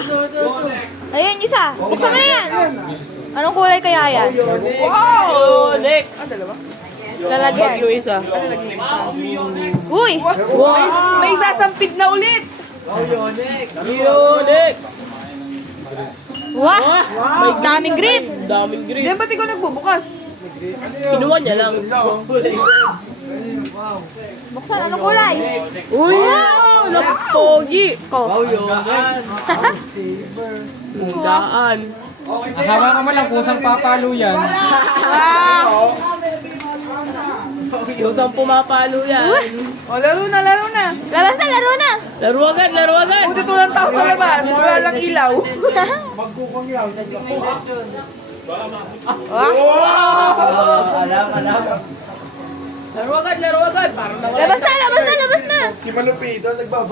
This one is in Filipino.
Wah! Ayun, isa. Buksan mo na yan. Anong kulay kaya yan? Wow! Next! Lalagyan. Yung isa. Uy! Wow! May sasampid na ulit. Next! Wah! May daming grip. Daming green. Diyan ba't ikaw nagbubukas? Kinuha niya lang. Buksan, anong kulay? Uy! Wow! Napogi! Ko. Daan. Kasama ka man lang, kusang papalo yan. Wow! Yung saan pumapalo yan. O, laro na, laro na. Labas na, laro na. Laro agad, laro agad. Buti tulang tao sa labas. Wala lang ilaw. Wah! Laro agad, laro agad. Parang nawala. Labas na, labas na, labas na. Si Malupido, nagbaba.